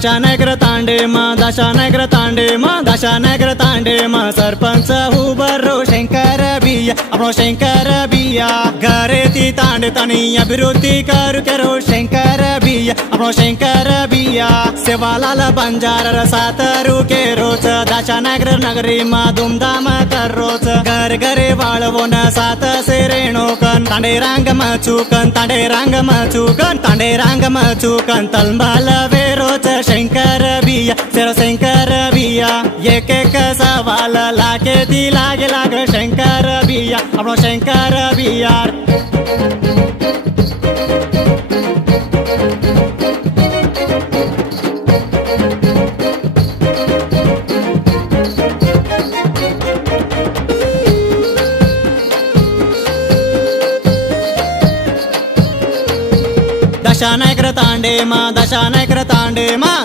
दशानगर तांडे मा सरपंच उबरो शंकर बिया अपनो शंकर बिया घरे ती तांडे तनी अभिवृद्धि करो शंकर बिया अपनो शंकर बिया सेवालाल बंजारर सातरू के रोज दशानगर नगरी मा धूमधाम कर रोज घर घरे वाळवोन सात सेरेणोकन तांडे रांग मचूकन तलबाल वेरोच शंकर बिया सेरो शंकर बिया एक सवाल लागे ती लागे शंकर बिया अपनो शंकर बिया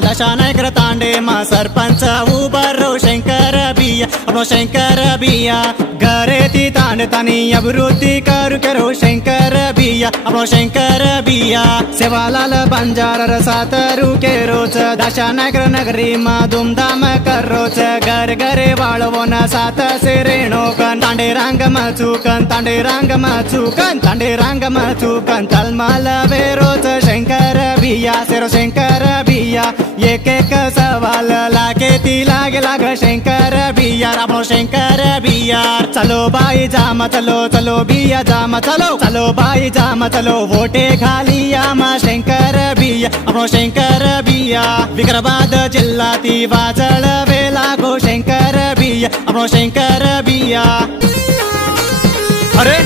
दशानगर तांडे मा सरपंच उबरो शंकर बिया अपनो शंकर बिया घरे ती तांडे तनी अभिवृद्धि करो शंकर बिया अपनो शंकर बिया सेवालाल बंजारर सातरू के रोज दशानगर नगरी मा धूमधाम कर रोज घर घरे वाळवोन सात सेरेणोकन तांडे रांग मचूकन तलमाल वेरोच शंकर बिया सेरो शंकर बिया एक सवाल लागे ती लागे शंकर बिया अपनो शंकर बिया चलो बाई जाम चलो बिया जाम चलो बाई जाम चलो वोटे खाली आमा शंकर बिया अपनो शंकर बिया विक्राबाद जिल्हा ती वाजळ वेलागो शंकर बिया अपनो शंकर बिया अरे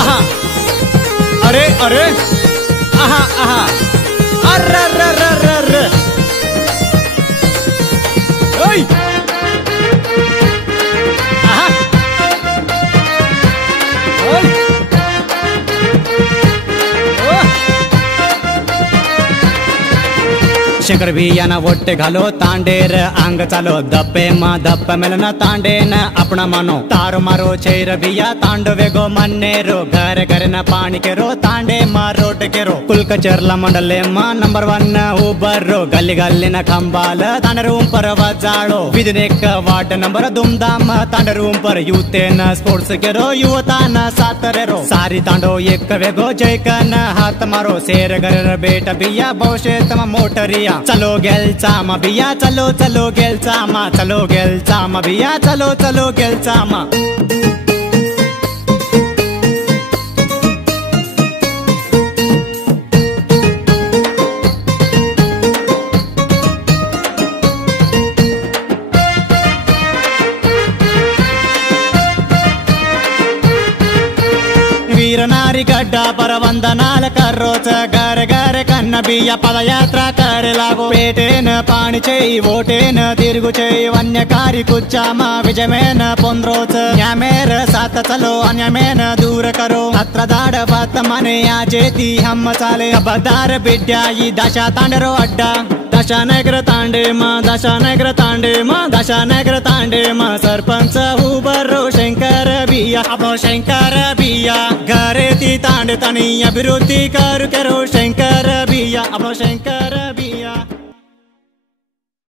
आहा अरे आहा अर्र ओय आहा ओय शंकर बिया ना वोटे घालो तांडेर आंग चालो दप्पे मा दप्प मेलन तांडेन अपना मनो तारो मारो चेर बिया तांडो वेगो मन्नेरो घर घर न पानी केरो तांडे मा रोड केरो कुल्क चेर्ला मंडले मा नंबर 1 उबरो गल्ली गल्ली न खंबाल तांडे रूम पर वजाळो विदिनेक वार्ड नंबर धूमधाम तांडे रूम पर यूतेन स्पोर्ट्स केरो युवतान सातरेरो सारी तांडो एक वेगो जयकन हात मारो शेर घर बेट बिया भविष्यत मोटरिया चलो गेलचामा बिया चलो गेलचामा बिया चलो गेलचामा वीरनारी गड्डा पर वंदनाल करोच घर घर कन्न बिया पदयात्रा करे लागो पेटेन पाणी చేయి ఓటేन తిరుగు చేయి వన్యకారి కుచ్చామా విజయమేన పొంద్రోచ న్యామేర साथ चलो अन्यमेन दूर करो अत्र दाड बात मने आजेती हम चाले खबरदार बिड्या ई दशा तांडरो अड्डा दशानगर तांडे मा सरपंच उबरो शंकर बिया अपनो शंकर बिया घरे ती तांडे तनी अभिवृद्धि करो शंकर बिया अपनो शंकर बिया।